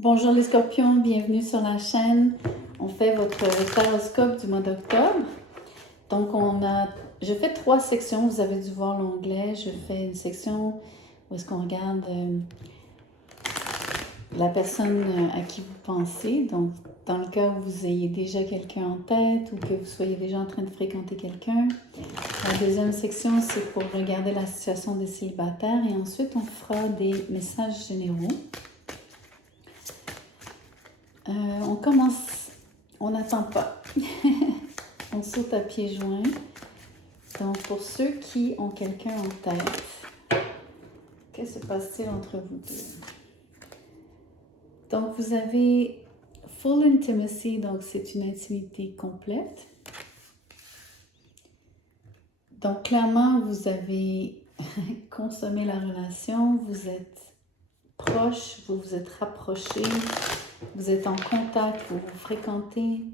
Bonjour les scorpions, bienvenue sur la chaîne. On fait votre taroscope du mois d'octobre. Donc je fais 3 sections, vous avez dû voir l'onglet. Je fais une section où est-ce qu'on regarde la personne à qui vous pensez. Donc dans le cas où vous ayez déjà quelqu'un en tête ou que vous soyez déjà en train de fréquenter quelqu'un. La deuxième section, c'est pour regarder la situation des célibataires et ensuite on fera des messages généraux. On commence, on n'attend pas, on saute à pieds joints. Donc pour ceux qui ont quelqu'un en tête, que se passe-t-il entre vous deux? Donc vous avez full intimacy, donc c'est une intimité complète. Donc clairement vous avez consommé la relation, vous êtes proche, vous vous êtes rapprochés, vous êtes en contact, vous vous fréquentez.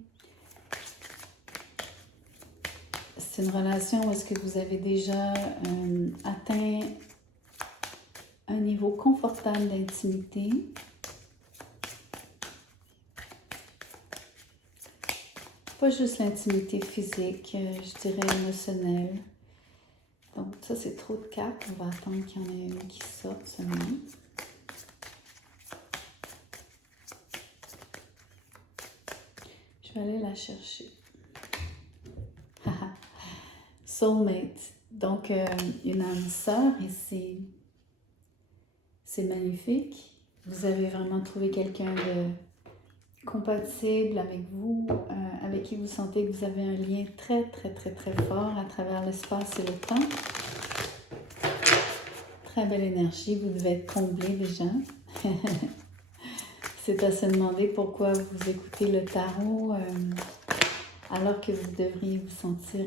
C'est une relation où est-ce que vous avez déjà atteint un niveau confortable d'intimité. Pas juste l'intimité physique, je dirais émotionnelle. Donc ça c'est trop de cartes, on va attendre qu'il y en ait une qui sorte seulement. Je vais aller la chercher. Soulmate. Donc une âme sœur et c'est magnifique. Vous avez vraiment trouvé quelqu'un de compatible avec vous, avec qui vous sentez que vous avez un lien très fort à travers l'espace et le temps. Très belle énergie, vous devez être comblé déjà. C'est à se demander pourquoi vous écoutez le tarot alors que vous devriez vous sentir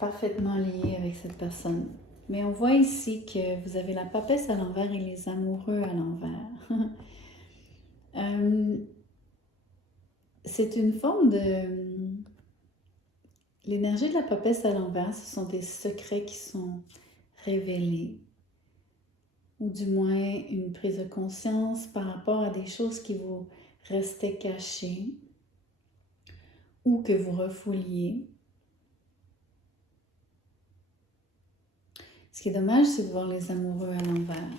parfaitement lié avec cette personne. Mais on voit ici que vous avez la papesse à l'envers et les amoureux à l'envers. C'est une forme de... L'énergie de la papesse à l'envers, ce sont des secrets qui sont révélés. Ou du moins une prise de conscience par rapport à des choses qui vous restaient cachées ou que vous refouliez. Ce qui est dommage, c'est de voir les amoureux à l'envers.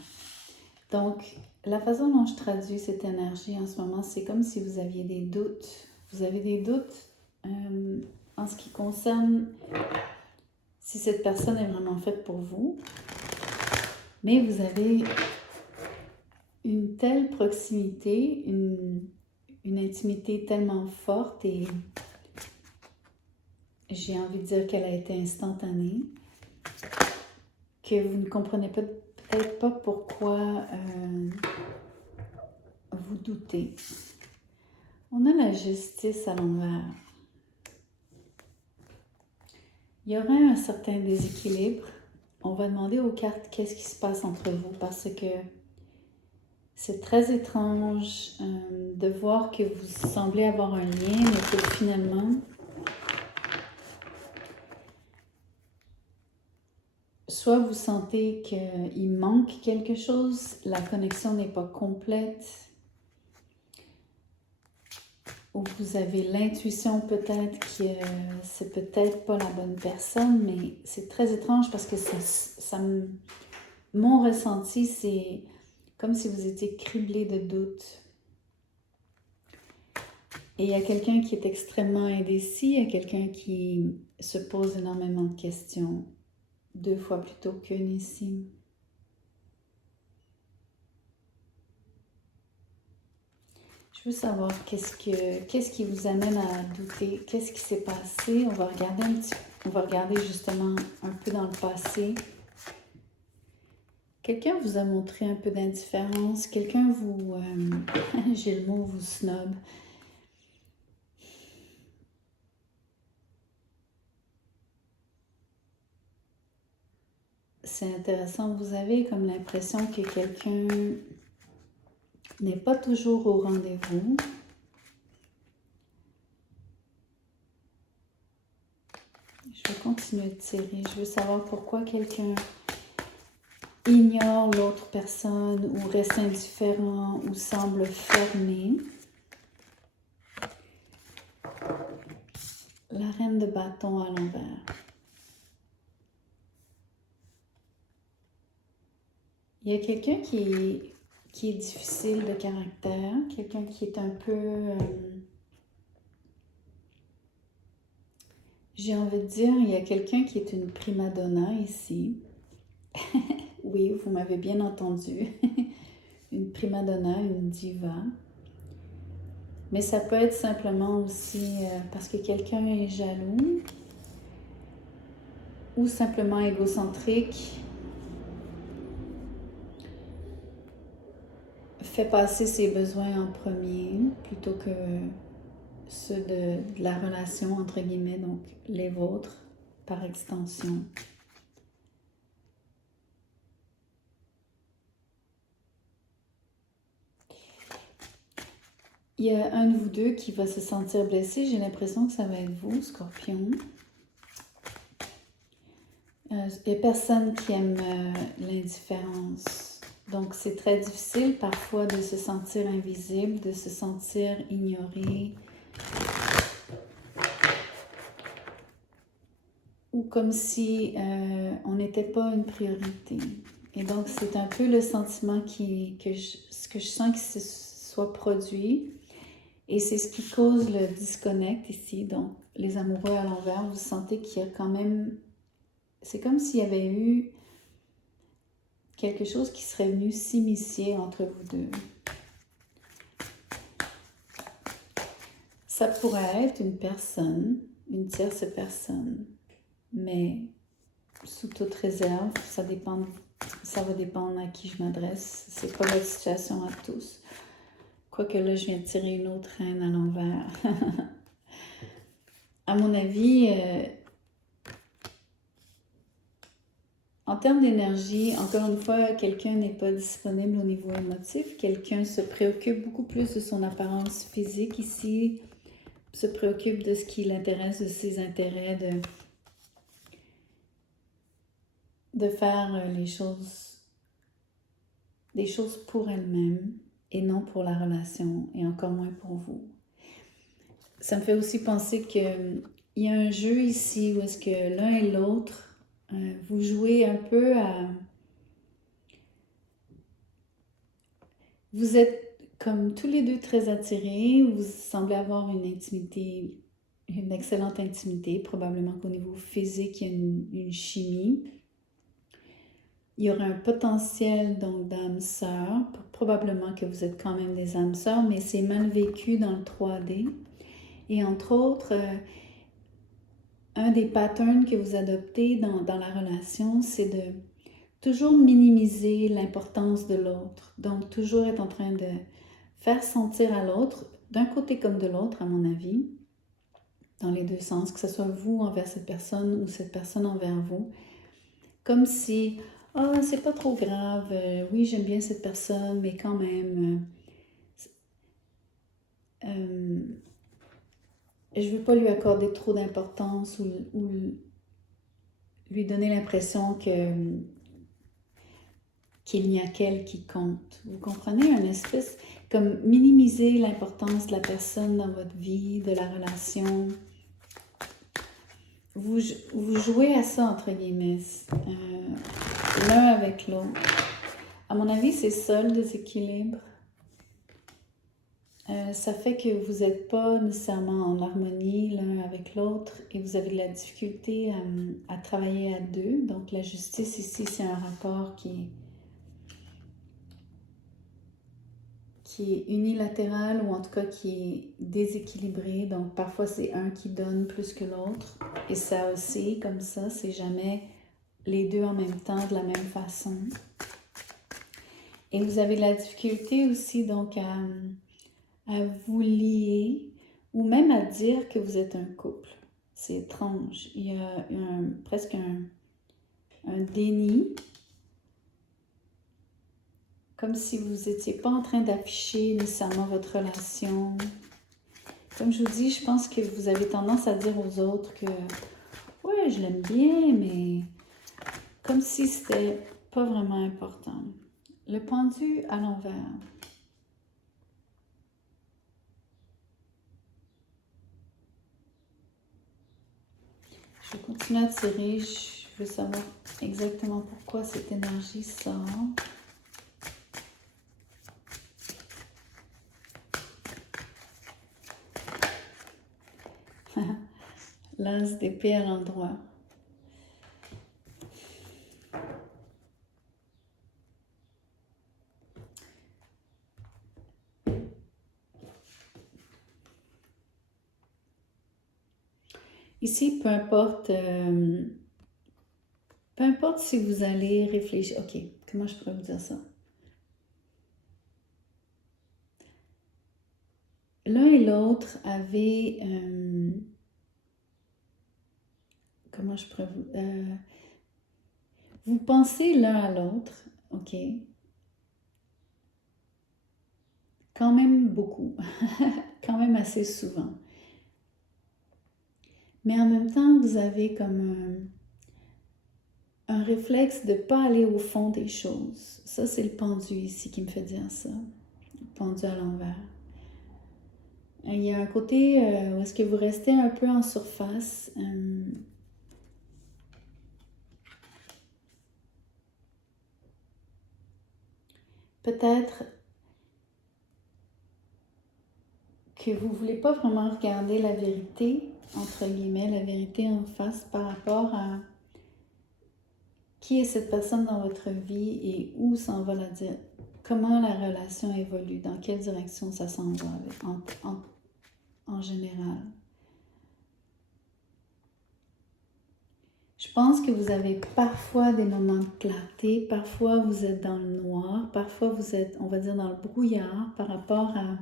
Donc, la façon dont je traduis cette énergie en ce moment, c'est comme si vous aviez des doutes. Vous avez des doutes en ce qui concerne si cette personne est vraiment faite pour vous. Mais vous avez une telle proximité, une intimité tellement forte et j'ai envie de dire qu'elle a été instantanée, que vous ne comprenez peut-être pas pourquoi vous doutez. On a la justice à l'envers. Il y aurait un certain déséquilibre. On va demander aux cartes qu'est-ce qui se passe entre vous parce que c'est très étrange de voir que vous semblez avoir un lien, mais que finalement, soit vous sentez qu'il manque quelque chose, la connexion n'est pas complète, ou vous avez l'intuition peut-être que c'est peut-être pas la bonne personne, mais c'est très étrange parce que mon ressenti, c'est comme si vous étiez criblé de doutes. Et il y a quelqu'un qui est extrêmement indécis, il y a quelqu'un qui se pose énormément de questions, 2 fois plutôt qu'une ici. Je veux savoir qu'est-ce qui vous amène à douter, qu'est-ce qui s'est passé. On va regarder justement un peu dans le passé. Quelqu'un vous a montré un peu d'indifférence, quelqu'un vous, j'ai le mot, vous snob. C'est intéressant, vous avez comme l'impression que quelqu'un n'est pas toujours au rendez-vous. Je vais continuer de tirer. Je veux savoir pourquoi quelqu'un ignore l'autre personne ou reste indifférent ou semble fermé. La reine de bâton à l'envers. Il y a quelqu'un qui est difficile de caractère, quelqu'un qui est un peu... j'ai envie de dire, il y a quelqu'un qui est une prima donna ici. Oui, vous m'avez bien entendu. Une prima donna, une diva. Mais ça peut être simplement aussi parce que quelqu'un est jaloux ou simplement égocentrique, fait passer ses besoins en premier plutôt que ceux de la relation, entre guillemets, donc les vôtres par extension. Il y a un de vous deux qui va se sentir blessé. J'ai l'impression que ça va être vous, Scorpion. Il n'y a personne qui aime l'indifférence. Donc, c'est très difficile parfois de se sentir invisible, de se sentir ignoré. Ou comme si on n'était pas une priorité. Et donc, c'est un peu le sentiment que je sens qui se soit produit. Et c'est ce qui cause le disconnect ici. Donc, les amoureux à l'envers, vous sentez qu'il y a quand même... C'est comme s'il y avait eu quelque chose qui serait venu s'immiscer entre vous deux. Ça pourrait être une personne, une tierce personne, mais sous toute réserve, ça va dépendre à qui je m'adresse. C'est pas la situation à tous. Quoique là, je viens de tirer une autre reine à l'envers. À mon avis, en termes d'énergie, encore une fois, quelqu'un n'est pas disponible au niveau émotif. Quelqu'un se préoccupe beaucoup plus de son apparence physique ici, se préoccupe de ce qui l'intéresse, de ses intérêts, de faire des choses pour elle-même et non pour la relation et encore moins pour vous. Ça me fait aussi penser qu'il y a un jeu ici où est-ce que l'un et l'autre, vous jouez un peu à... Vous êtes comme tous les deux très attirés, vous semblez avoir une intimité, une excellente intimité, probablement qu'au niveau physique, il y a une chimie. Il y aura un potentiel donc d'âme sœur, probablement que vous êtes quand même des âmes sœurs, mais c'est mal vécu dans le 3D. Et entre autres, un des patterns que vous adoptez dans la relation, c'est de toujours minimiser l'importance de l'autre. Donc, toujours être en train de faire sentir à l'autre, d'un côté comme de l'autre, à mon avis, dans les deux sens, que ce soit vous envers cette personne ou cette personne envers vous, comme si, ah, c'est pas trop grave, oui, j'aime bien cette personne, mais quand même, je veux pas lui accorder trop d'importance ou lui donner l'impression qu'il n'y a qu'elle qui compte. Vous comprenez? Une espèce comme minimiser l'importance de la personne dans votre vie, de la relation. Vous jouez à ça, entre guillemets, l'un avec l'autre. À mon avis, c'est ça le déséquilibre. Ça fait que vous n'êtes pas nécessairement en harmonie l'un avec l'autre et vous avez de la difficulté à travailler à deux. Donc la justice ici, c'est un rapport qui est unilatéral ou en tout cas qui est déséquilibré. Donc parfois c'est un qui donne plus que l'autre et ça aussi comme ça, c'est jamais les deux en même temps de la même façon. Et vous avez de la difficulté aussi donc à vous lier ou même à dire que vous êtes un couple. C'est étrange. Il y a presque un déni. Comme si vous n'étiez pas en train d'afficher nécessairement votre relation. Comme je vous dis, je pense que vous avez tendance à dire aux autres que « Ouais, je l'aime bien, mais... » Comme si c'était pas vraiment important. Le pendu à l'envers. Je vais continuer à tirer. Je veux savoir exactement pourquoi cette énergie sort. L'as d'épée à l'endroit. Ici, peu importe si vous allez réfléchir. Ok, comment je pourrais vous dire ça? L'un et l'autre avaient... comment je pourrais vous... vous pensez l'un à l'autre, ok? Quand même beaucoup, quand même assez souvent. Mais en même temps, vous avez comme un réflexe de ne pas aller au fond des choses. Ça, c'est le pendu ici qui me fait dire ça. Le pendu à l'envers. Il y a un côté où est-ce que vous restez un peu en surface. Peut-être que vous ne voulez pas vraiment regarder la vérité, entre guillemets, la vérité en face par rapport à qui est cette personne dans votre vie et où s'en va comment la relation évolue, dans quelle direction ça s'en va en général. Je pense que vous avez parfois des moments de clarté, parfois vous êtes dans le noir, parfois vous êtes, on va dire, dans le brouillard par rapport à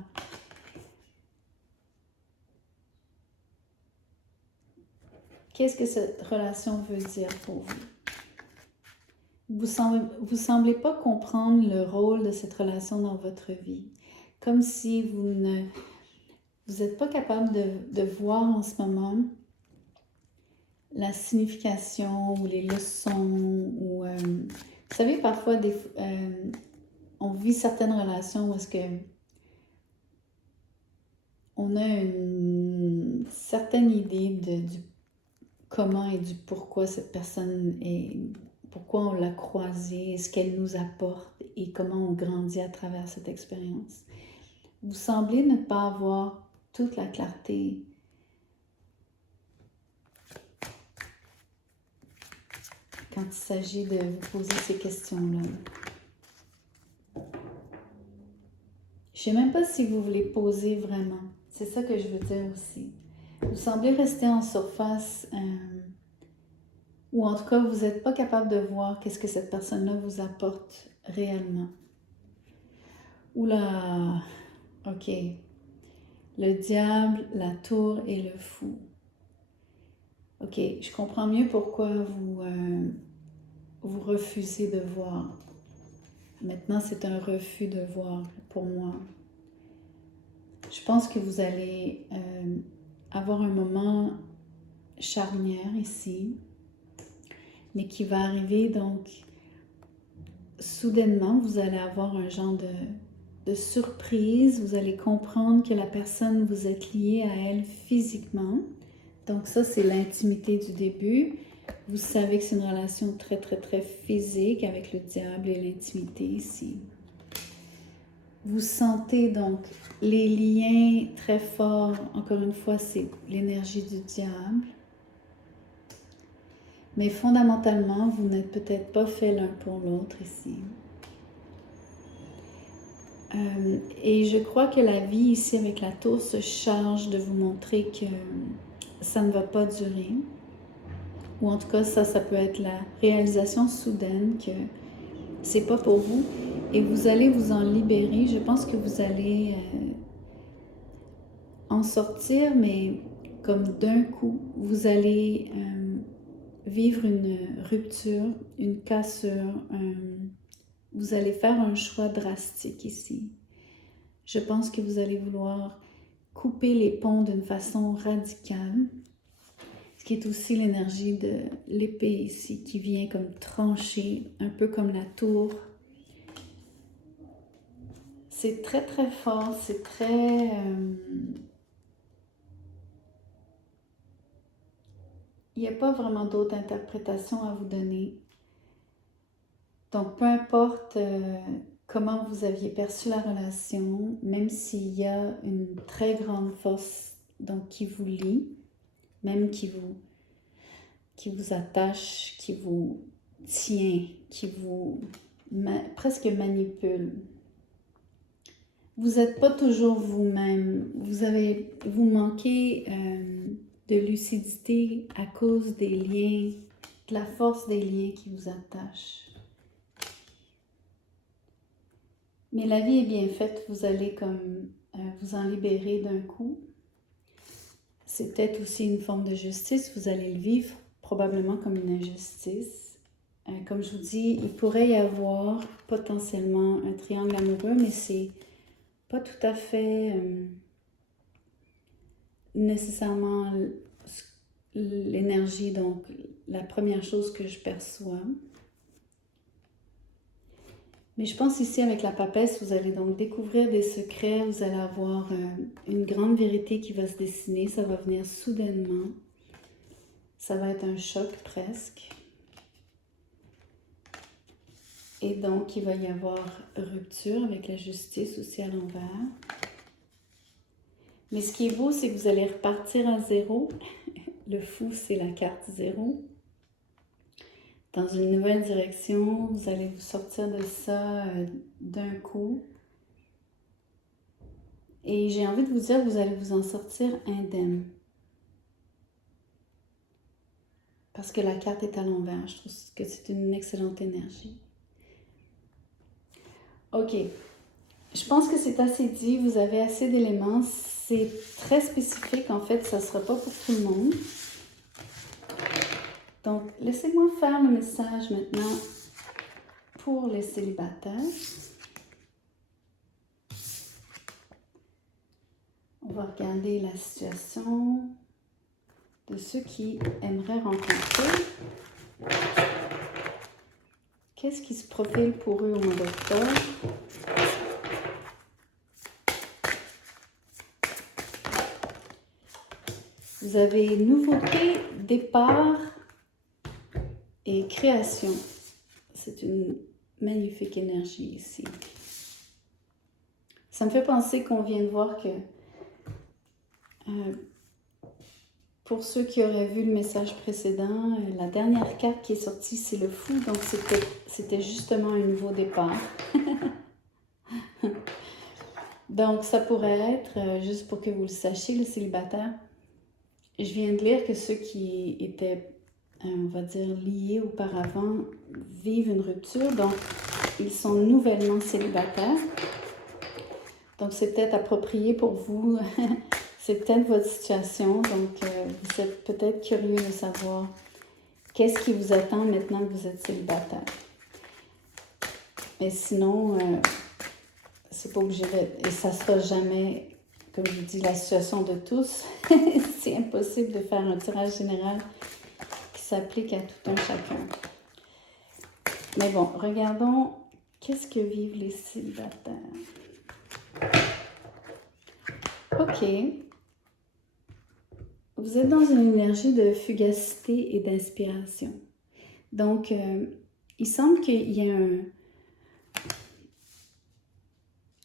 qu'est-ce que cette relation veut dire pour vous. Vous semblez pas comprendre le rôle de cette relation dans votre vie. Comme si vous n'êtes pas capable de voir en ce moment la signification ou les leçons. Ou, vous savez, parfois, on vit certaines relations où est-ce que on a une certaine idée du comment et du pourquoi cette personne est, pourquoi on l'a croisée, ce qu'elle nous apporte et comment on grandit à travers cette expérience. Vous semblez ne pas avoir toute la clarté quand il s'agit de vous poser ces questions-là. Je ne sais même pas si vous voulez poser vraiment. C'est ça que je veux dire aussi. Vous semblez rester en surface ou en tout cas, vous n'êtes pas capable de voir qu'est-ce que cette personne-là vous apporte réellement. Oula, ok. Le diable, la tour et le fou. Ok, je comprends mieux pourquoi vous refusez de voir. Maintenant, c'est un refus de voir pour moi. Je pense que vous allez avoir un moment charnière ici, mais qui va arriver donc soudainement, vous allez avoir un genre de surprise, vous allez comprendre que la personne, vous êtes lié à elle physiquement. Donc ça, c'est l'intimité du début. Vous savez que c'est une relation très, très, très physique avec le diable et l'intimité ici. Vous sentez donc les liens très forts. Encore une fois, c'est l'énergie du diable. Mais fondamentalement, vous n'êtes peut-être pas fait l'un pour l'autre ici. Et je crois que la vie ici avec la tour se charge de vous montrer que ça ne va pas durer. Ou en tout cas, ça peut être la réalisation soudaine que c'est pas pour vous. Et vous allez vous en libérer. Je pense que vous allez en sortir, mais comme d'un coup, vous allez vivre une rupture, une cassure. Vous allez faire un choix drastique ici. Je pense que vous allez vouloir couper les ponts d'une façon radicale. ce qui est aussi l'énergie de l'épée ici, qui vient comme trancher, un peu comme la tour. C'est très très fort, c'est très... il n'y a pas vraiment d'autre interprétation à vous donner. Donc, peu importe comment vous aviez perçu la relation, même s'il y a une très grande force donc, qui vous lie, même qui vous attache, qui vous tient, qui vous presque manipule. Vous n'êtes pas toujours vous-même. Vous manquez de lucidité à cause des liens, de la force des liens qui vous attachent. Mais la vie est bien faite, vous allez comme vous en libérer d'un coup. C'est peut-être aussi une forme de justice, vous allez le vivre probablement comme une injustice. Comme je vous dis, il pourrait y avoir potentiellement un triangle amoureux, mais c'est pas tout à fait nécessairement l'énergie, donc la première chose que je perçois. Mais je pense ici avec la papesse, vous allez donc découvrir des secrets, vous allez avoir une grande vérité qui va se dessiner, ça va venir soudainement. Ça va être un choc presque. Et donc, il va y avoir rupture avec la justice aussi à l'envers. Mais ce qui est beau, c'est que vous allez repartir à zéro. Le fou, c'est la carte zéro. Dans une nouvelle direction, vous allez vous sortir de ça d'un coup. Et j'ai envie de vous dire que vous allez vous en sortir indemne. Parce que la carte est à l'envers. Je trouve que c'est une excellente énergie. Ok. Je pense que c'est assez dit. Vous avez assez d'éléments. C'est très spécifique. En fait, ça ne sera pas pour tout le monde. Donc, laissez-moi faire le message maintenant pour les célibataires. On va regarder la situation de ceux qui aimeraient rencontrer. Qu'est-ce qui se profile pour eux au mois d'octobre? Vous avez nouveauté, départ et création. C'est une magnifique énergie ici. Ça me fait penser qu'on vient de voir que pour ceux qui auraient vu le message précédent, la dernière carte qui est sortie, c'est le fou. Donc, c'était justement un nouveau départ. Donc, ça pourrait être, juste pour que vous le sachiez, le célibataire. Je viens de lire que ceux qui étaient, on va dire, liés auparavant, vivent une rupture. Donc, ils sont nouvellement célibataires. Donc, c'est peut-être approprié pour vous. C'est peut-être votre situation. Donc, vous êtes peut-être curieux de savoir qu'est-ce qui vous attend maintenant que vous êtes célibataire. Mais sinon, c'est pas obligé d'être... Et ça sera jamais, comme je vous dis, la situation de tous. C'est impossible de faire un tirage général qui s'applique à tout un chacun. Mais bon, regardons qu'est-ce que vivent les célibataires. Ok. Vous êtes dans une énergie de fugacité et d'inspiration. Donc, il semble qu'il y a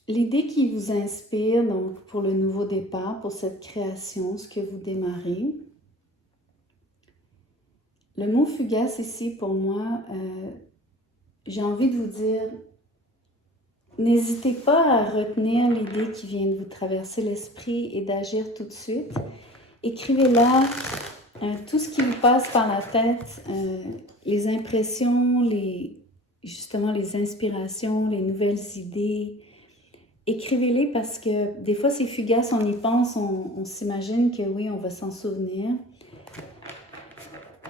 l'idée qui vous inspire donc, pour le nouveau départ, pour cette création, ce que vous démarrez. Le mot fugace ici, pour moi, j'ai envie de vous dire, n'hésitez pas à retenir l'idée qui vient de vous traverser l'esprit et d'agir tout de suite. Écrivez-la, tout ce qui vous passe par la tête, les impressions, justement les inspirations, les nouvelles idées. Écrivez-les parce que des fois c'est fugace, on y pense, on s'imagine que oui, on va s'en souvenir.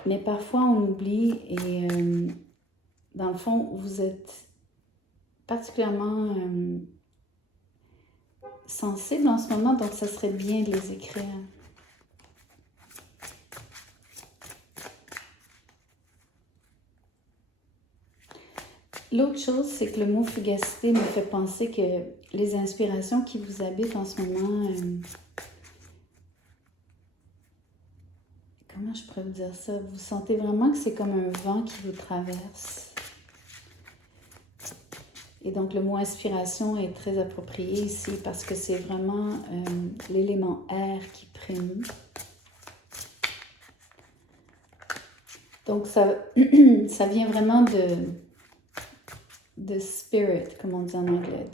Mais parfois on oublie et dans le fond, vous êtes particulièrement sensible en ce moment, donc ça serait bien de les écrire. L'autre chose, c'est que le mot fugacité me fait penser que les inspirations qui vous habitent en ce moment, comment je pourrais vous dire ça? Vous sentez vraiment que c'est comme un vent qui vous traverse. Et donc le mot inspiration est très approprié ici parce que c'est vraiment l'élément air qui prime. Donc ça, ça vient vraiment de spirit, comme on dit en anglais.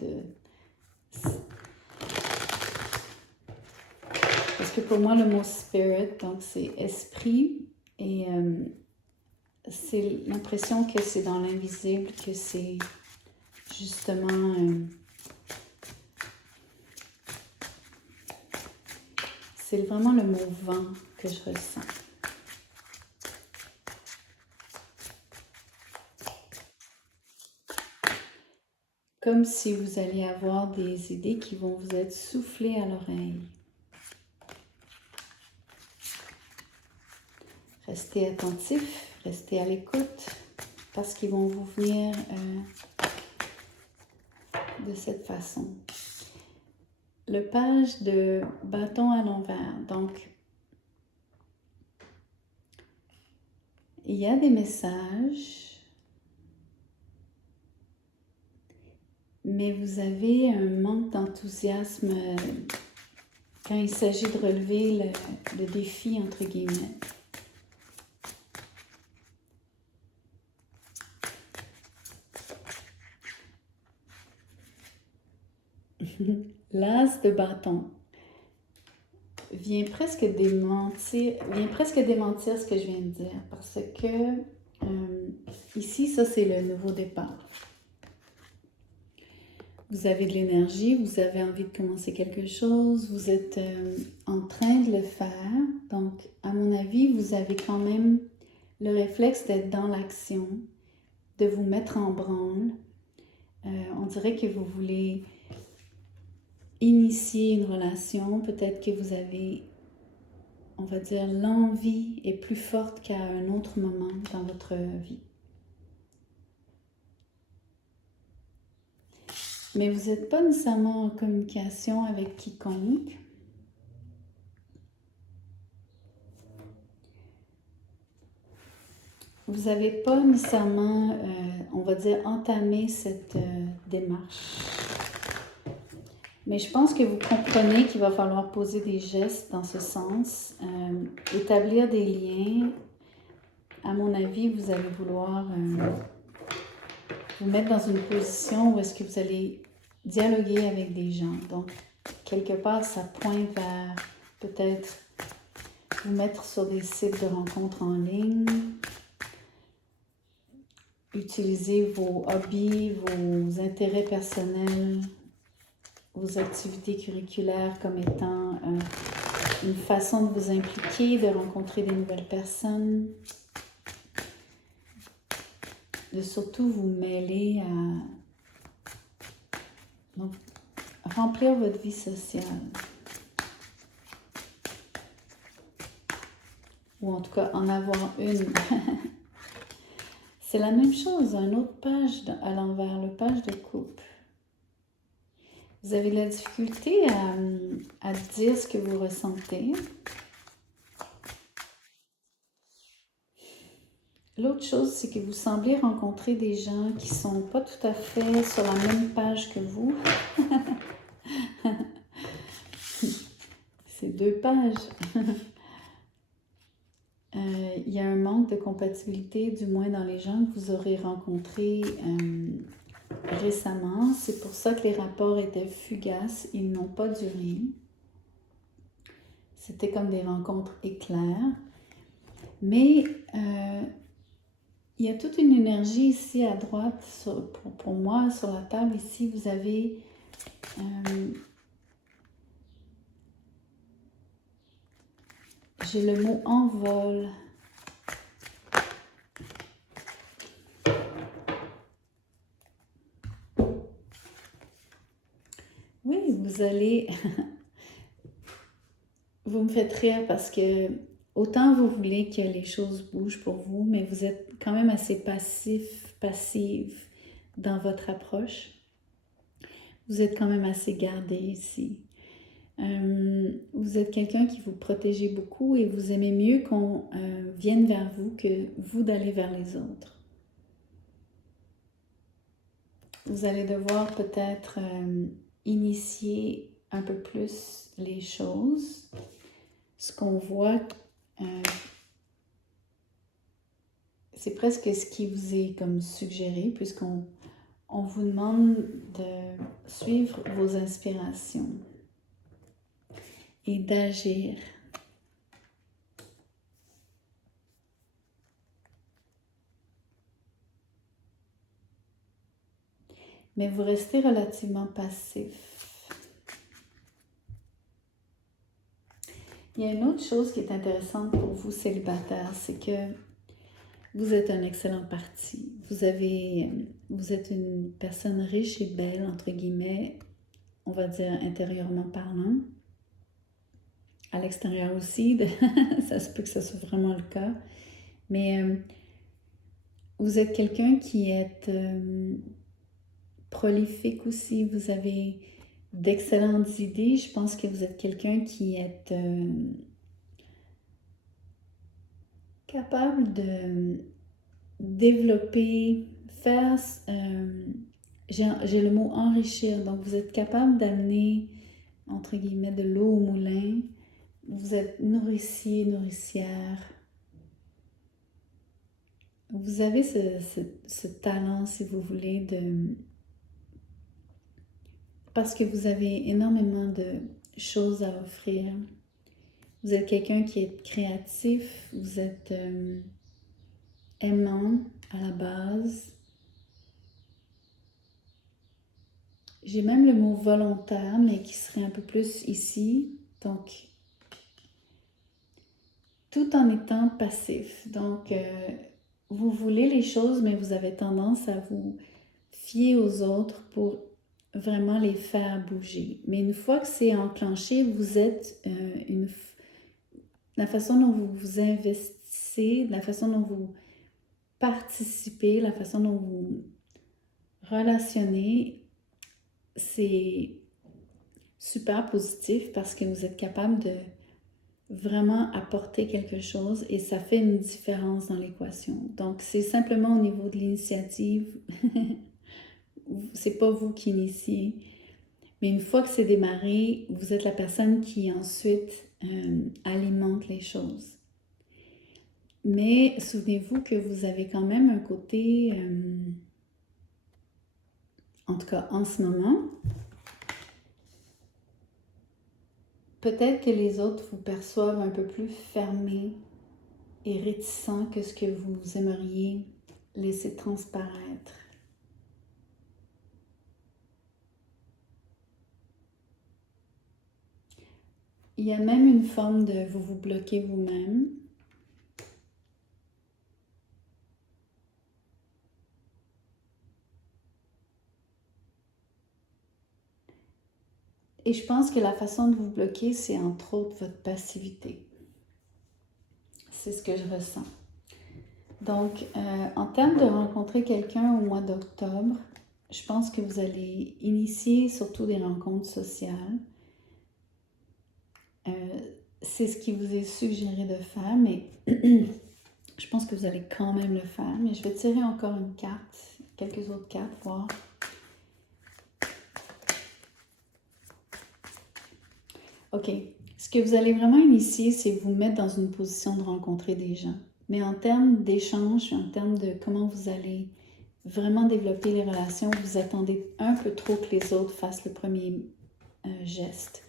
Parce que pour moi, le mot spirit, donc c'est esprit, et c'est l'impression que c'est dans l'invisible, que c'est justement... c'est vraiment le mot vent que je ressens. Comme si vous alliez avoir des idées qui vont vous être soufflées à l'oreille. Restez attentif, restez à l'écoute, parce qu'ils vont vous venir de cette façon. Le page de bâton à l'envers, donc il y a des messages, mais vous avez un manque d'enthousiasme quand il s'agit de relever le défi, entre guillemets. L'as de bâton vient presque démentir ce que je viens de dire, parce que ici, ça c'est le nouveau départ. Vous avez de l'énergie, vous avez envie de commencer quelque chose, vous êtes en train de le faire. Donc, à mon avis, vous avez quand même le réflexe d'être dans l'action, de vous mettre en branle. On dirait que vous voulez initier une relation, peut-être que vous avez, on va dire, l'envie est plus forte qu'à un autre moment dans votre vie. Mais vous n'êtes pas nécessairement en communication avec quiconque. Vous n'avez pas nécessairement, on va dire, entamé cette démarche. Mais je pense que vous comprenez qu'il va falloir poser des gestes dans ce sens, établir des liens. À mon avis, vous allez vouloir vous mettre dans une position où est-ce que vous allez dialoguer avec des gens. Donc, quelque part, ça pointe vers peut-être vous mettre sur des sites de rencontres en ligne, utiliser vos hobbies, vos intérêts personnels, vos activités curriculaires comme étant une façon de vous impliquer, de rencontrer des nouvelles personnes, de surtout vous mêler à donc, remplir votre vie sociale. Ou en tout cas, en avoir une. C'est la même chose, une autre page à l'envers, le page de couple. Vous avez de la difficulté à dire ce que vous ressentez. L'autre chose, c'est que vous semblez rencontrer des gens qui ne sont pas tout à fait sur la même page que vous. C'est 2 pages. Il y a un manque de compatibilité, du moins dans les gens que vous aurez rencontrés récemment. C'est pour ça que les rapports étaient fugaces, ils n'ont pas duré. C'était comme des rencontres éclairs. Mais il y a toute une énergie ici à droite, pour moi, sur la table. Ici, vous avez j'ai le mot envol. Oui, vous allez... Vous me faites rire parce que autant vous voulez que les choses bougent pour vous, mais vous êtes quand même assez passive dans votre approche. Vous êtes quand même assez gardé ici. Vous êtes quelqu'un qui vous protégez beaucoup et vous aimez mieux qu'on vienne vers vous que vous d'aller vers les autres. Vous allez devoir peut-être initier un peu plus les choses. Ce qu'on voit, c'est presque ce qui vous est comme suggéré, puisqu'on vous demande de suivre vos inspirations et d'agir. Mais vous restez relativement passif. Il y a une autre chose qui est intéressante pour vous, célibataires, c'est que vous êtes un excellent parti. Vous êtes une personne riche et belle, entre guillemets, on va dire intérieurement parlant. À l'extérieur aussi, ça se peut que ce soit vraiment le cas. Mais vous êtes quelqu'un qui est prolifique aussi. Vous avez d'excellentes idées. Je pense que vous êtes quelqu'un qui est capable de développer, faire, j'ai le mot enrichir, donc vous êtes capable d'amener, entre guillemets, de l'eau au moulin, vous êtes nourricier, nourricière, vous avez ce talent, si vous voulez, parce que vous avez énormément de choses à offrir. Vous êtes quelqu'un qui est créatif, vous êtes aimant à la base. J'ai même le mot volontaire, mais qui serait un peu plus ici. Donc, tout en étant passif. Donc, vous voulez les choses, mais vous avez tendance à vous fier aux autres pour vraiment les faire bouger. Mais une fois que c'est enclenché, vous êtes la façon dont vous vous investissez, la façon dont vous participez, la façon dont vous relationnez, c'est super positif parce que vous êtes capable de vraiment apporter quelque chose et ça fait une différence dans l'équation. Donc, c'est simplement au niveau de l'initiative, c'est pas vous qui initiez, mais une fois que c'est démarré, vous êtes la personne qui ensuite alimente les choses. Mais souvenez-vous que vous avez quand même un côté, en tout cas en ce moment, peut-être que les autres vous perçoivent un peu plus fermé et réticent que ce que vous aimeriez laisser transparaître. Il y a même une forme de vous bloquer vous-même. Et je pense que la façon de vous bloquer, c'est entre autres votre passivité. C'est ce que je ressens. Donc, en termes de rencontrer quelqu'un au mois d'octobre, je pense que vous allez initier surtout des rencontres sociales. C'est ce qui vous est suggéré de faire, mais je pense que vous allez quand même le faire. Mais je vais tirer encore une carte, quelques autres cartes, voir. OK. Ce que vous allez vraiment initier, c'est vous mettre dans une position de rencontrer des gens. Mais en termes d'échange, en termes de comment vous allez vraiment développer les relations, vous attendez un peu trop que les autres fassent le premier geste.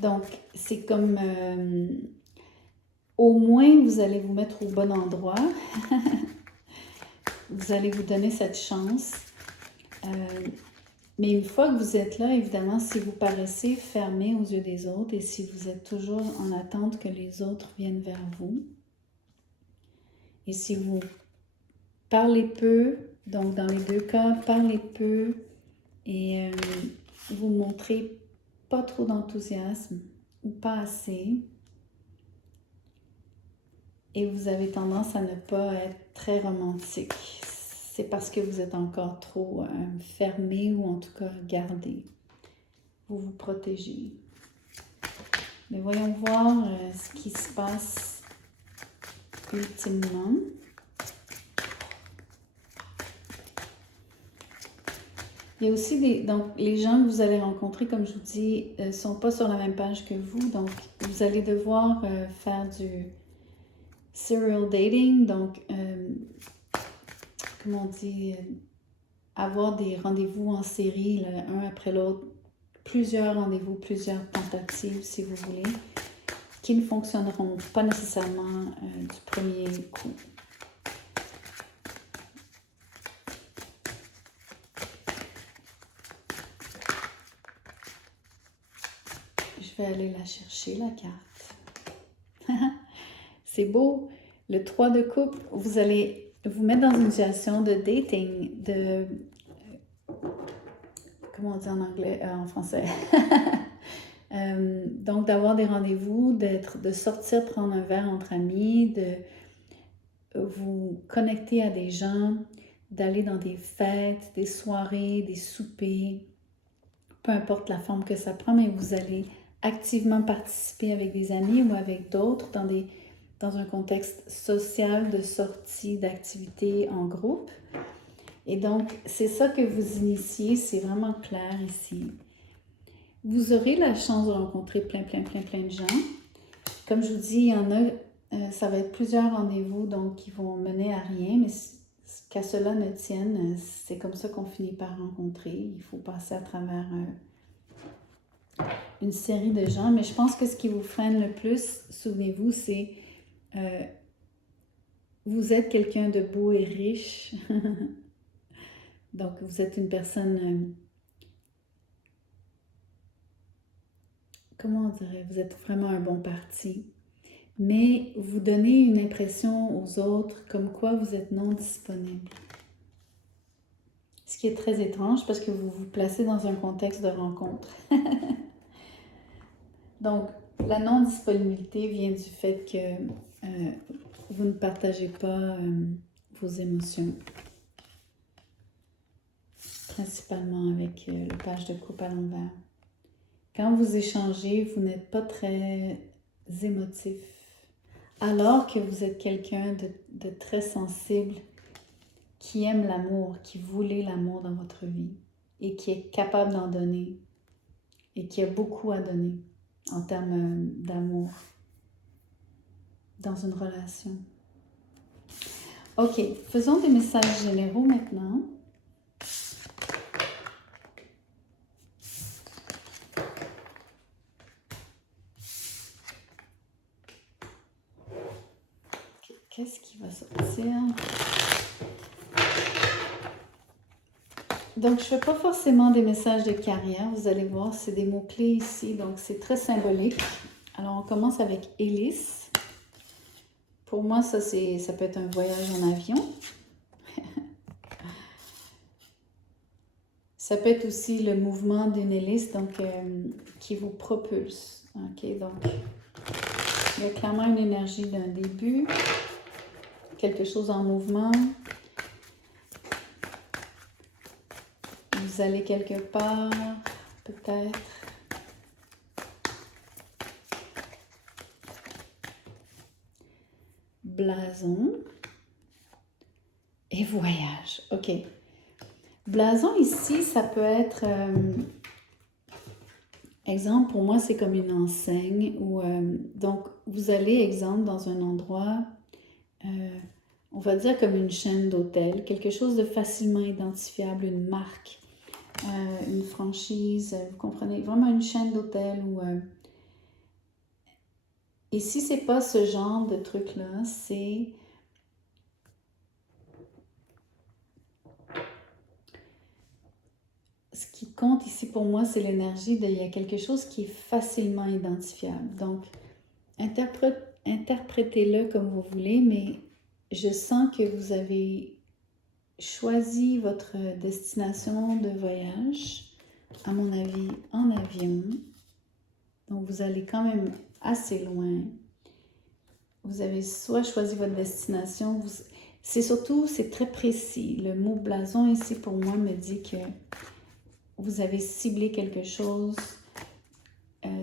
Donc, c'est comme au moins vous allez vous mettre au bon endroit. Vous allez vous donner cette chance. Mais une fois que vous êtes là, évidemment, si vous paraissez fermé aux yeux des autres et si vous êtes toujours en attente que les autres viennent vers vous, et si vous parlez peu, donc dans les deux cas, parlez peu et vous montrez pas trop d'enthousiasme ou pas assez, et vous avez tendance à ne pas être très romantique. c'est parce que vous êtes encore trop fermé ou en tout cas gardé. Vous vous protégez. Mais voyons voir ce qui se passe ultimement. Il y a aussi donc les gens que vous allez rencontrer, comme je vous dis, ne sont pas sur la même page que vous. Donc, vous allez devoir faire du serial dating. Donc, comment on dit, avoir des rendez-vous en série, là, un après l'autre. Plusieurs rendez-vous, plusieurs tentatives, si vous voulez, qui ne fonctionneront pas nécessairement du premier coup. Je vais aller la chercher, la carte. C'est beau. Le 3 de coupe, vous allez vous mettre dans une situation de dating, de... Comment on dit en anglais, en français? Donc, d'avoir des rendez-vous, de sortir prendre un verre entre amis, de vous connecter à des gens, d'aller dans des fêtes, des soirées, des soupers, peu importe la forme que ça prend, mais vous allez activement participer avec des amis ou avec d'autres dans un contexte social de sortie, d'activité en groupe. Et donc, c'est ça que vous initiez, c'est vraiment clair ici. Vous aurez la chance de rencontrer plein de gens. Comme je vous dis, il y en a, ça va être plusieurs rendez-vous donc qui vont mener à rien, mais qu'à cela ne tienne, c'est comme ça qu'on finit par rencontrer. Il faut passer à travers une série de gens, mais je pense que ce qui vous freine le plus, souvenez-vous, c'est vous êtes quelqu'un de beau et riche. Donc, vous êtes une personne... comment on dirait, vous êtes vraiment un bon parti, mais vous donnez une impression aux autres comme quoi vous êtes non disponible. Ce qui est très étrange parce que vous vous placez dans un contexte de rencontre. Donc, la non-disponibilité vient du fait que vous ne partagez pas vos émotions, principalement avec le page de coupe à l'envers. Quand vous échangez, vous n'êtes pas très émotif, alors que vous êtes quelqu'un de très sensible, qui aime l'amour, qui voulait l'amour dans votre vie et qui est capable d'en donner et qui a beaucoup à donner en termes d'amour dans une relation. Ok, faisons des messages généraux maintenant. Qu'est-ce qui va sortir? Donc, je ne fais pas forcément des messages de carrière. Vous allez voir, c'est des mots-clés ici. Donc, c'est très symbolique. Alors, on commence avec hélice. Pour moi, ça peut être un voyage en avion. Ça peut être aussi le mouvement d'une hélice donc, qui vous propulse. Ok, donc, il y a clairement une énergie d'un début. Quelque chose en mouvement. Vous allez quelque part, peut-être. Blason. Et voyage. OK. Blason ici, ça peut être... exemple, pour moi, c'est comme une enseigne. Où, donc, vous allez, exemple, dans un endroit... on va dire comme une chaîne d'hôtels, quelque chose de facilement identifiable, une marque, une franchise, vous comprenez, vraiment une chaîne d'hôtels où... et si c'est pas ce genre de truc-là, c'est... Ce qui compte ici pour moi, c'est l'énergie il y a quelque chose qui est facilement identifiable. Donc, interprétez-le comme vous voulez, mais je sens que vous avez choisi votre destination de voyage, à mon avis, en avion. Donc, vous allez quand même assez loin. Vous avez soit choisi votre destination, C'est surtout, c'est très précis. Le mot blason ici pour moi me dit que vous avez ciblé quelque chose.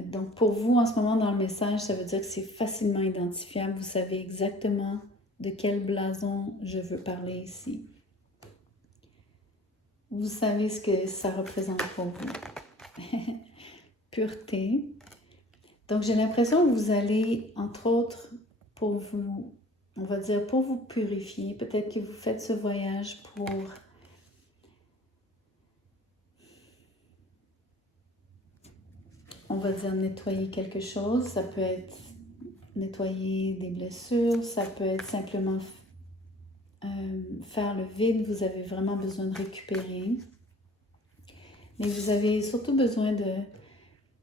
Donc pour vous en ce moment dans le message, ça veut dire que c'est facilement identifiable. Vous savez exactement de quel blason je veux parler ici. Vous savez ce que ça représente pour vous. Pureté. Donc j'ai l'impression que vous allez, entre autres, pour vous, on va dire pour vous purifier, peut-être que vous faites ce voyage pour on va dire nettoyer quelque chose. Ça peut être nettoyer des blessures, ça peut être simplement faire le vide. Vous avez vraiment besoin de récupérer. Mais vous avez surtout besoin de,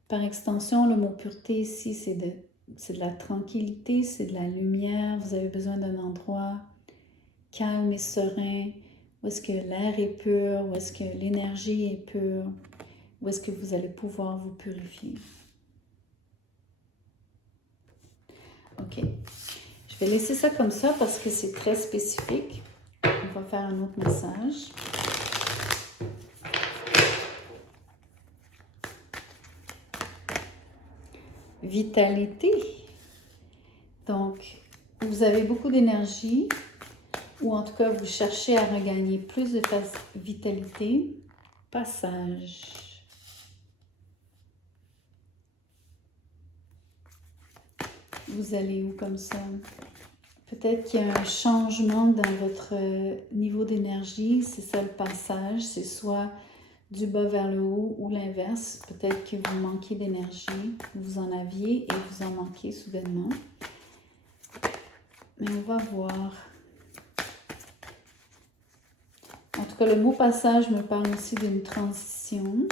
par extension, le mot pureté ici, c'est de la tranquillité, c'est de la lumière. Vous avez besoin d'un endroit calme et serein, où est-ce que l'air est pur, où est-ce que l'énergie est pure, où est-ce que vous allez pouvoir vous purifier. Ok. Je vais laisser ça comme ça parce que c'est très spécifique. On va faire un autre message. Vitalité. Donc, vous avez beaucoup d'énergie, ou en tout cas, vous cherchez à regagner plus de vitalité. Passage. Vous allez où comme ça? Peut-être qu'il y a un changement dans votre niveau d'énergie. C'est ça le passage. C'est soit du bas vers le haut ou l'inverse. Peut-être que vous manquez d'énergie. Vous en aviez et vous en manquez soudainement. Mais on va voir. En tout cas, le mot passage me parle aussi d'une transition.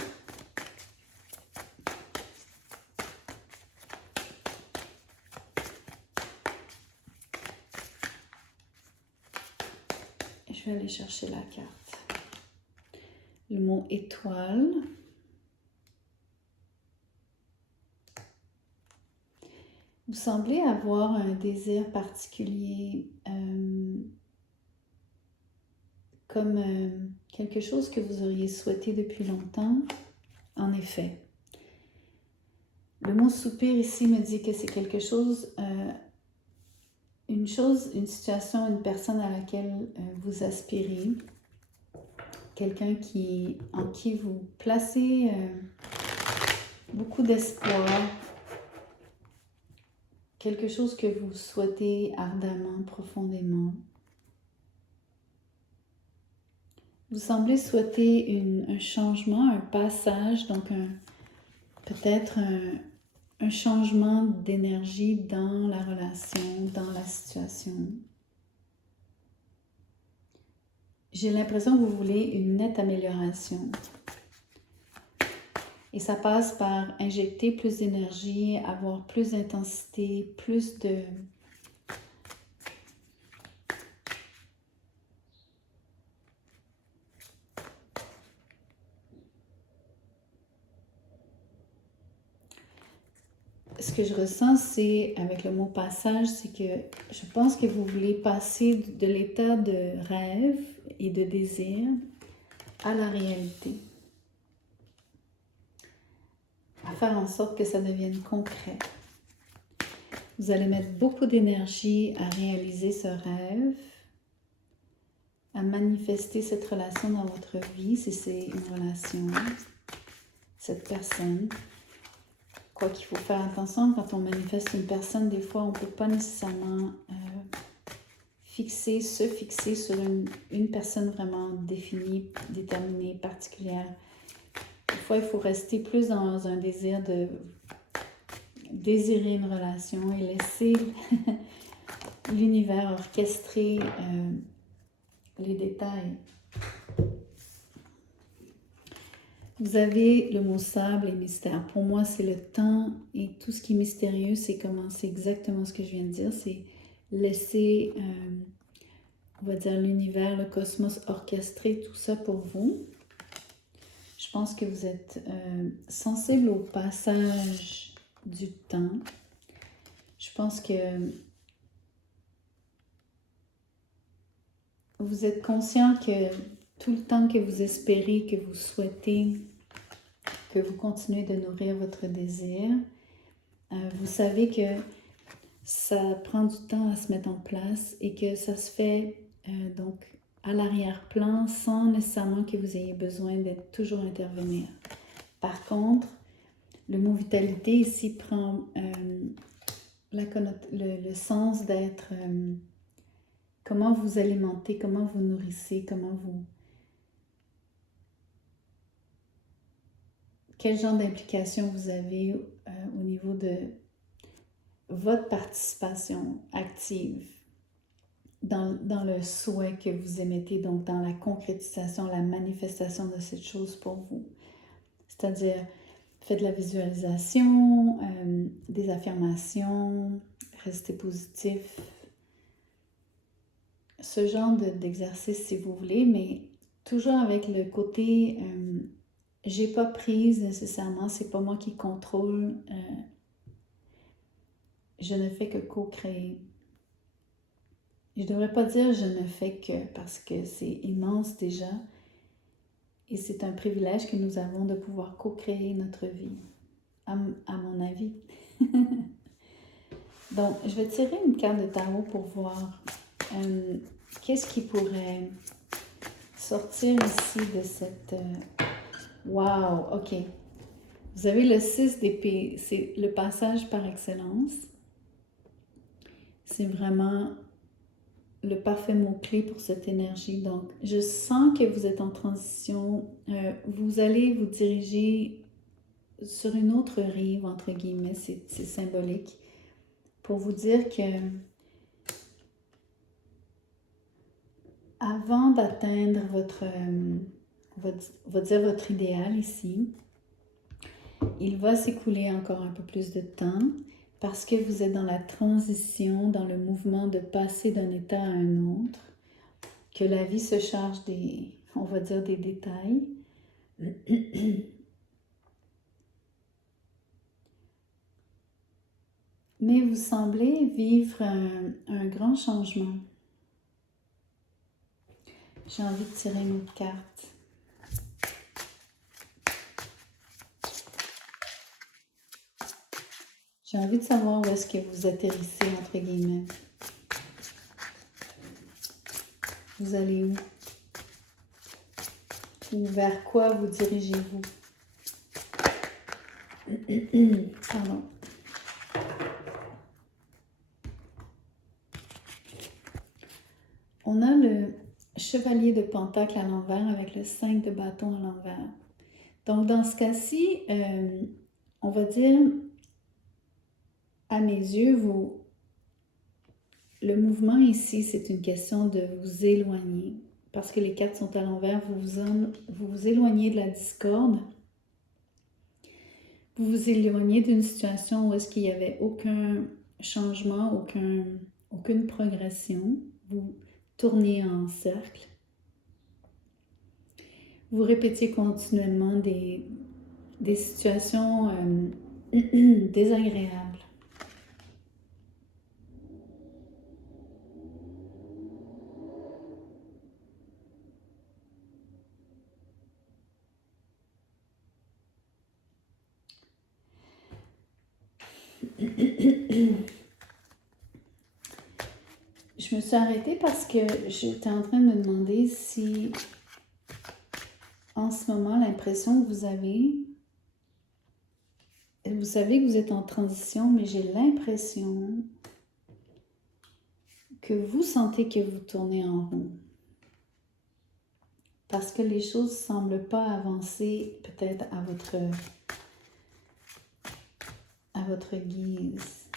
Je vais aller chercher la carte. Le mot étoile. Vous semblez avoir un désir particulier, comme quelque chose que vous auriez souhaité depuis longtemps. En effet. Le mot soupir ici me dit que c'est quelque chose, une situation, une personne à laquelle vous aspirez. Quelqu'un en qui vous placez beaucoup d'espoir. Quelque chose que vous souhaitez ardemment, profondément. Vous semblez souhaiter un changement, un passage, donc peut-être un changement d'énergie dans la relation, dans la situation. J'ai l'impression que vous voulez une nette amélioration. Et ça passe par injecter plus d'énergie, avoir plus d'intensité, plus de... Ce que je ressens, c'est, avec le mot passage, c'est que je pense que vous voulez passer de l'état de rêve et de désir à la réalité. À faire en sorte que ça devienne concret. Vous allez mettre beaucoup d'énergie à réaliser ce rêve, à manifester cette relation dans votre vie, si c'est une relation, cette personne. Quoi qu'il faut faire attention, quand on manifeste une personne, des fois, on ne peut pas nécessairement se fixer sur une personne vraiment définie, déterminée, particulière. Des fois, il faut rester plus dans un désir de désirer une relation et laisser l'univers orchestrer les détails. Vous avez le mot sable et mystère. Pour moi, c'est le temps et tout ce qui est mystérieux, c'est exactement ce que je viens de dire. C'est laisser, on va dire, l'univers, le cosmos orchestrer tout ça pour vous. Je pense que vous êtes sensible au passage du temps. Je pense que vous êtes conscient que tout le temps que vous espérez, que vous souhaitez, que vous continuez de nourrir votre désir, vous savez que ça prend du temps à se mettre en place et que ça se fait donc à l'arrière-plan sans nécessairement que vous ayez besoin d'être toujours intervenir. Par contre, le mot vitalité ici prend le sens d'être comment vous alimentez, comment vous nourrissez, quel genre d'implication vous avez au niveau de votre participation active dans le souhait que vous émettez, donc dans la concrétisation, la manifestation de cette chose pour vous. C'est-à-dire, faites de la visualisation, des affirmations, restez positif, ce genre d'exercice si vous voulez, mais toujours avec le côté j'ai pas prise nécessairement, c'est pas moi qui contrôle, je ne fais que co-créer. Je devrais pas dire je ne fais que parce que c'est immense déjà et c'est un privilège que nous avons de pouvoir co-créer notre vie, à mon avis. Donc, je vais tirer une carte de tarot pour voir qu'est-ce qui pourrait sortir ici de cette... Wow, ok. Vous avez le 6 d'épée, c'est le passage par excellence. C'est vraiment le parfait mot-clé pour cette énergie. Donc, je sens que vous êtes en transition. Vous allez vous diriger sur une autre rive, entre guillemets, c'est symbolique, pour vous dire que avant d'atteindre votre idéal ici, il va s'écouler encore un peu plus de temps parce que vous êtes dans la transition, dans le mouvement de passer d'un état à un autre, que la vie se charge on va dire, des détails. Mais vous semblez vivre un grand changement. J'ai envie de tirer une autre carte. J'ai envie de savoir où est-ce que vous atterrissez, entre guillemets. Vous allez où? Ou vers quoi vous dirigez-vous? Pardon. On a le chevalier de pentacle à l'envers avec le 5 de bâton à l'envers. Donc, dans ce cas-ci, on va dire, à mes yeux, le mouvement ici, c'est une question de vous éloigner. Parce que les cartes sont à l'envers, vous vous éloignez de la discorde. Vous vous éloignez d'une situation où est-ce qu'il n'y avait aucun changement, aucune progression. Vous tournez en cercle. Vous répétiez continuellement des situations désagréables. Je me suis arrêtée parce que j'étais en train de me demander si en ce moment l'impression que vous savez que vous êtes en transition, mais j'ai l'impression que vous sentez que vous tournez en rond. Parce que les choses ne semblent pas avancer peut-être à votre guise.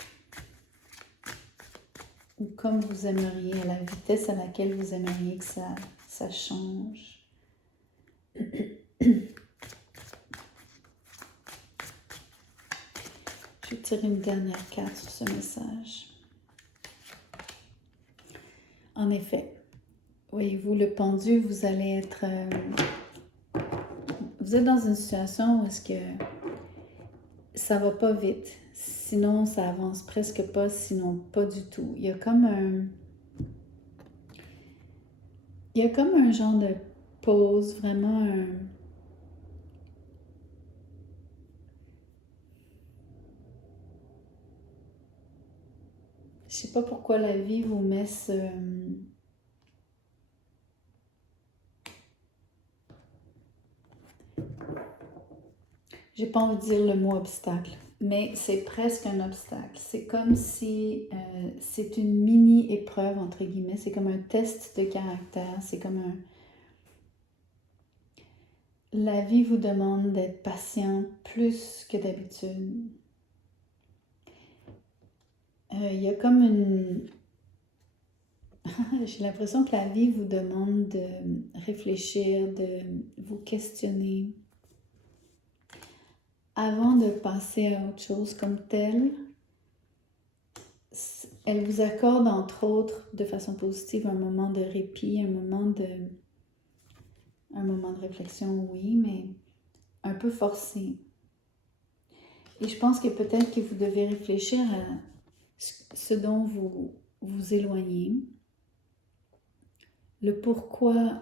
Ou comme vous aimeriez, à la vitesse à laquelle vous aimeriez que ça change. Je vais tirer une dernière carte sur ce message. En effet, voyez-vous, le pendu, vous allez être... vous êtes dans une situation où est-ce que ça va pas vite. Sinon, ça avance presque pas, sinon pas du tout. Il y a comme il y a comme un genre de pause, vraiment un... Je sais pas pourquoi la vie vous met ce... J'ai pas envie de dire le mot obstacle, mais c'est presque un obstacle. C'est comme si c'est une mini-épreuve, entre guillemets. C'est comme un test de caractère. C'est comme un... La vie vous demande d'être patient plus que d'habitude. Il y a comme une... J'ai l'impression que la vie vous demande de réfléchir, de vous questionner avant de passer à autre chose comme telle. Elle vous accorde, entre autres, de façon positive, un moment de répit, un moment de réflexion, oui, mais un peu forcé. Et je pense que peut-être que vous devez réfléchir à ce dont vous vous éloignez, le pourquoi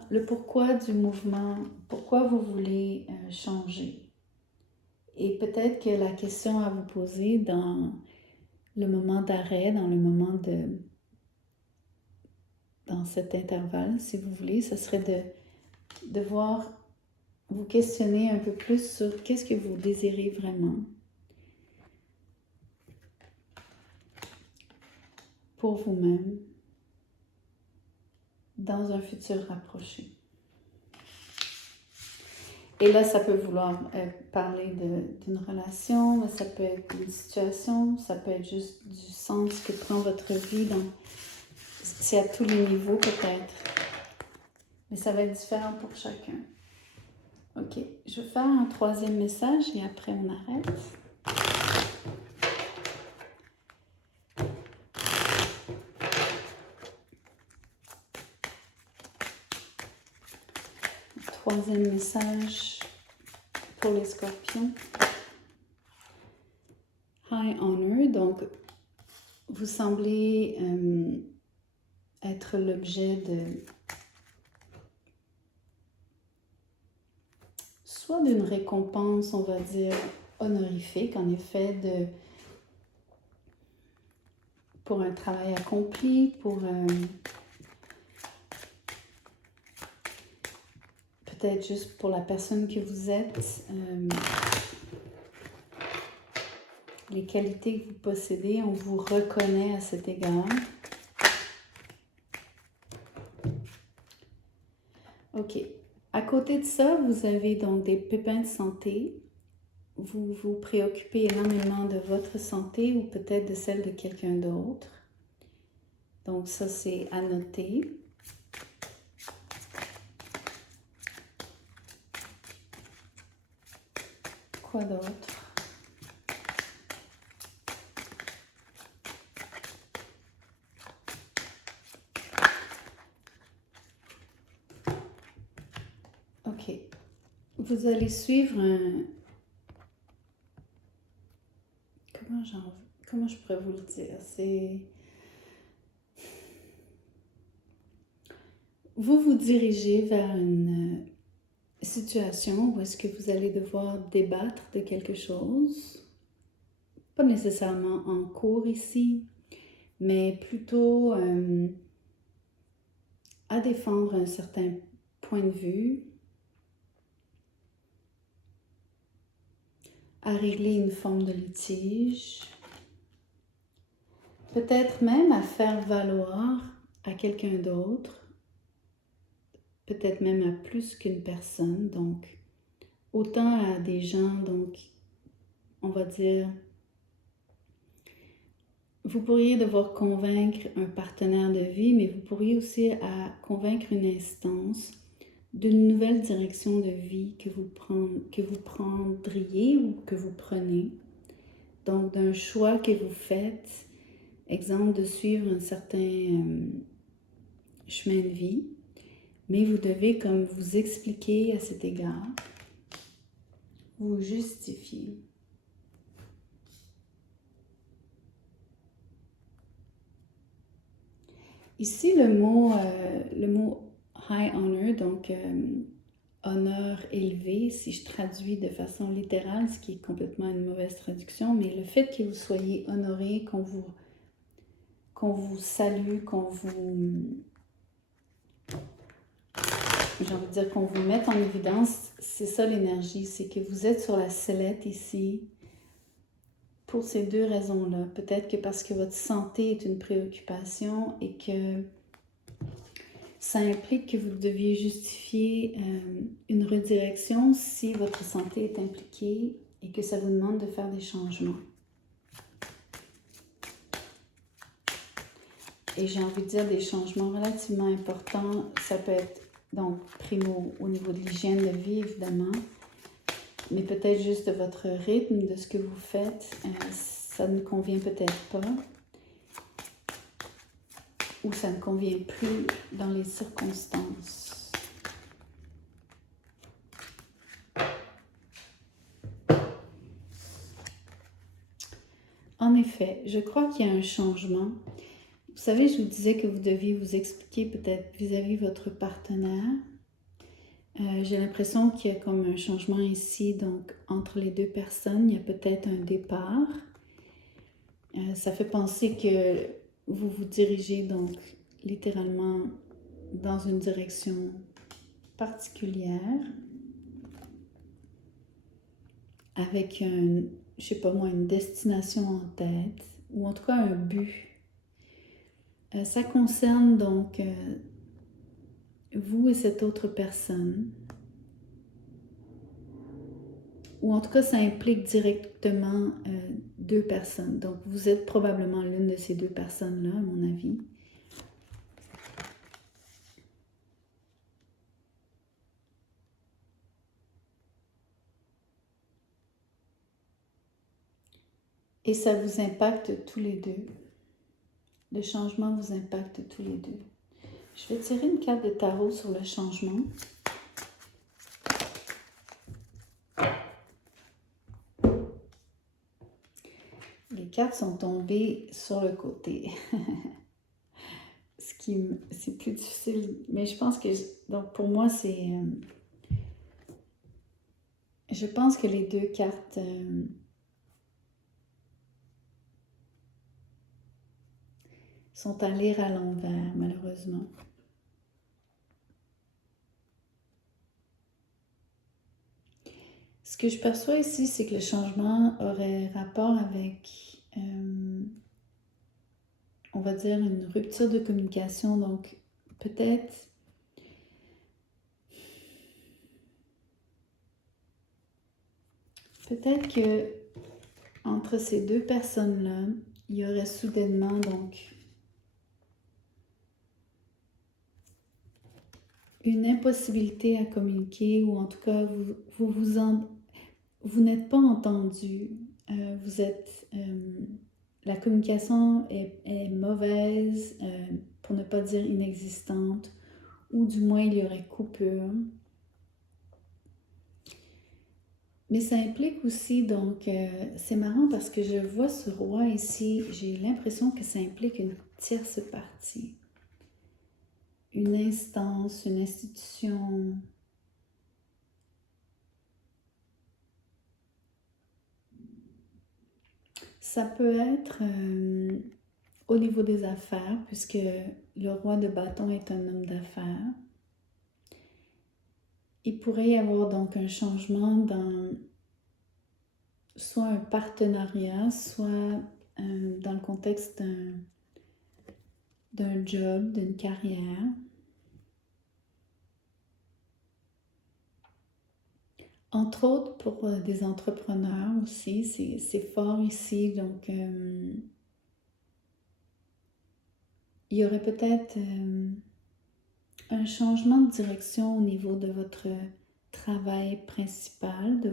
du mouvement, pourquoi vous voulez changer. Et peut-être que la question à vous poser dans le moment d'arrêt, dans cet intervalle, si vous voulez, ce serait de voir, vous questionner un peu plus sur qu'est-ce que vous désirez vraiment pour vous-même dans un futur rapproché. Et là, ça peut vouloir parler d'une relation, mais ça peut être une situation, ça peut être juste du sens que prend votre vie. Donc, c'est à tous les niveaux peut-être, mais ça va être différent pour chacun. Ok, je vais faire un troisième message et après on arrête. Troisième message pour les scorpions. High Honor, donc vous semblez être l'objet de soit d'une récompense, on va dire, honorifique, en effet, pour un travail accompli, pour peut-être juste pour la personne que vous êtes, les qualités que vous possédez, on vous reconnaît à cet égard. Ok. À côté de ça, vous avez donc des pépins de santé. Vous vous préoccupez énormément de votre santé ou peut-être de celle de quelqu'un d'autre. Donc ça, c'est à noter. Quoi d'autre? Ok. Vous allez suivre un... Comment je pourrais vous le dire? C'est... Vous vous dirigez vers une situation où est-ce que vous allez devoir débattre de quelque chose. Pas nécessairement en cours ici, mais plutôt à défendre un certain point de vue, à régler une forme de litige, peut-être même à faire valoir à quelqu'un d'autre, peut-être même à plus qu'une personne, donc autant à des gens, donc on va dire, vous pourriez devoir convaincre un partenaire de vie, mais vous pourriez aussi convaincre une instance d'une nouvelle direction de vie que vous prendriez ou que vous prenez. Donc, d'un choix que vous faites, exemple de suivre un certain chemin de vie, mais vous devez comme vous expliquer à cet égard, vous justifier. Ici, le mot high honor, donc honneur élevé, si je traduis de façon littérale, ce qui est complètement une mauvaise traduction, mais le fait que vous soyez honoré, qu'on vous salue, j'ai envie de dire qu'on vous mette en évidence, c'est ça l'énergie, c'est que vous êtes sur la sellette ici pour ces deux raisons-là. Peut-être que parce que votre santé est une préoccupation et que ça implique que vous deviez justifier une redirection si votre santé est impliquée et que ça vous demande de faire des changements. Et j'ai envie de dire des changements relativement importants. Ça peut être, donc, primo, au niveau de l'hygiène de vie, évidemment, mais peut-être juste de votre rythme, de ce que vous faites. Ça ne convient peut-être pas. Ou ça ne convient plus dans les circonstances. En effet, je crois qu'il y a un changement. Vous savez, je vous disais que vous deviez vous expliquer peut-être vis-à-vis votre partenaire. J'ai l'impression qu'il y a comme un changement ici, donc entre les deux personnes, il y a peut-être un départ. Ça fait penser que vous vous dirigez donc littéralement dans une direction particulière avec je sais pas moi, une destination en tête ou en tout cas un but. Ça concerne donc vous et cette autre personne. Ou en tout cas, ça implique directement deux personnes. Donc, vous êtes probablement l'une de ces deux personnes-là, à mon avis. Et ça vous impacte tous les deux. Le changement vous impacte tous les deux. Je vais tirer une carte de tarot sur le changement. Les cartes sont tombées sur le côté. C'est plus difficile. Mais je pense que, donc pour moi, c'est... je pense que les deux cartes... sont à lire à l'envers, malheureusement. Ce que je perçois ici, c'est que le changement aurait rapport avec, on va dire, une rupture de communication. Donc, peut-être que entre ces deux personnes-là, il y aurait soudainement donc une impossibilité à communiquer, ou en tout cas vous n'êtes pas entendu. Vous êtes la communication est mauvaise, pour ne pas dire inexistante, ou du moins il y aurait coupure. Mais ça implique aussi, donc, c'est marrant parce que je vois ce roi ici, j'ai l'impression que ça implique une tierce partie. Une instance, une institution. Ça peut être au niveau des affaires, puisque le roi de bâton est un homme d'affaires. Il pourrait y avoir donc un changement dans soit un partenariat, soit dans le contexte d'un job, d'une carrière. Entre autres, pour des entrepreneurs aussi, c'est fort ici. Donc, il y aurait peut-être un changement de direction au niveau de votre travail principal, de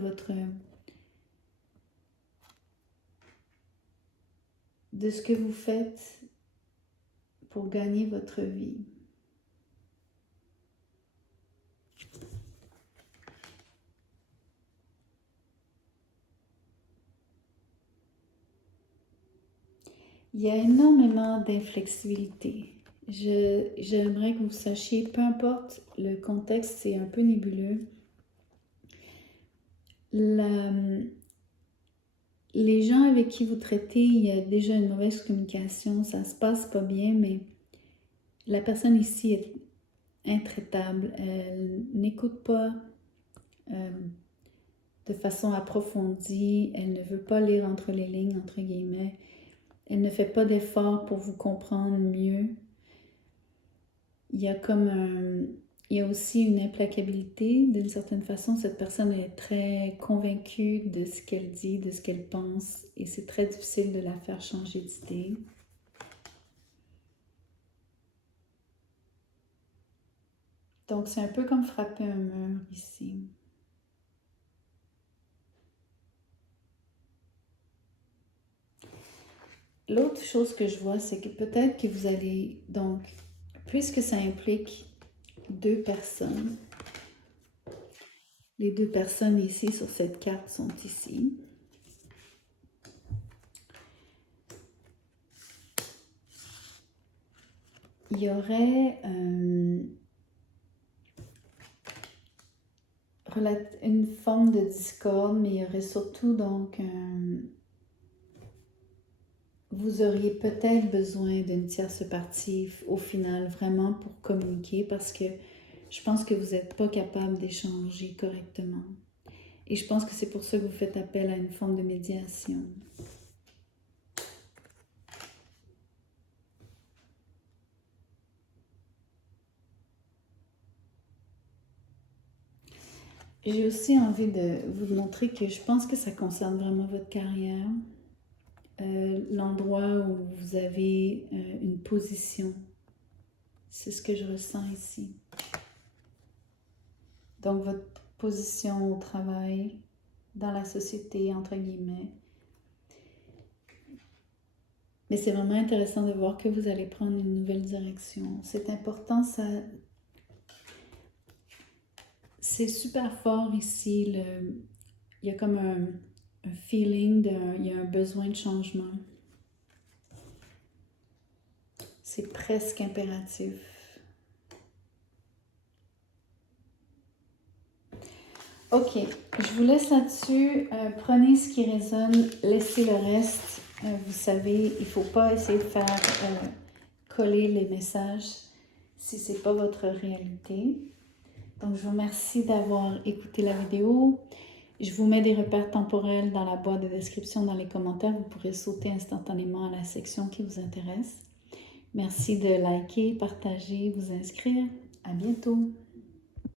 ce que vous faites pour gagner votre vie. Il y a énormément d'inflexibilité. j'aimerais que vous sachiez, peu importe le contexte, c'est un peu nébuleux. Les gens avec qui vous traitez, il y a déjà une mauvaise communication, ça se passe pas bien, mais la personne ici est intraitable. Elle n'écoute pas de façon approfondie, elle ne veut pas lire entre les lignes, entre guillemets. Elle ne fait pas d'effort pour vous comprendre mieux. Il y a aussi une implacabilité. D'une certaine façon, cette personne est très convaincue de ce qu'elle dit, de ce qu'elle pense, et c'est très difficile de la faire changer d'idée. Donc, c'est un peu comme frapper un mur ici. L'autre chose que je vois, c'est que peut-être que vous allez, donc, puisque ça implique 2 personnes, les 2 personnes ici sur cette carte sont ici. Il y aurait une forme de discorde, mais il y aurait surtout donc vous auriez peut-être besoin d'une tierce partie au final, vraiment pour communiquer, parce que je pense que vous n'êtes pas capable d'échanger correctement. Et je pense que c'est pour ça que vous faites appel à une forme de médiation. J'ai aussi envie de vous montrer que je pense que ça concerne vraiment votre carrière. L'endroit où vous avez une position. C'est ce que je ressens ici. Donc, votre position au travail, dans la société, entre guillemets. Mais c'est vraiment intéressant de voir que vous allez prendre une nouvelle direction. C'est important, c'est super fort ici. Il y a comme un feeling, il y a un besoin de changement. C'est presque impératif. Ok, je vous laisse là-dessus. Prenez ce qui résonne, laissez le reste. Vous savez, il ne faut pas essayer de faire coller les messages si ce n'est pas votre réalité. Donc, je vous remercie d'avoir écouté la vidéo. Je vous mets des repères temporels dans la boîte de description, dans les commentaires. Vous pourrez sauter instantanément à la section qui vous intéresse. Merci de liker, partager, vous inscrire. À bientôt!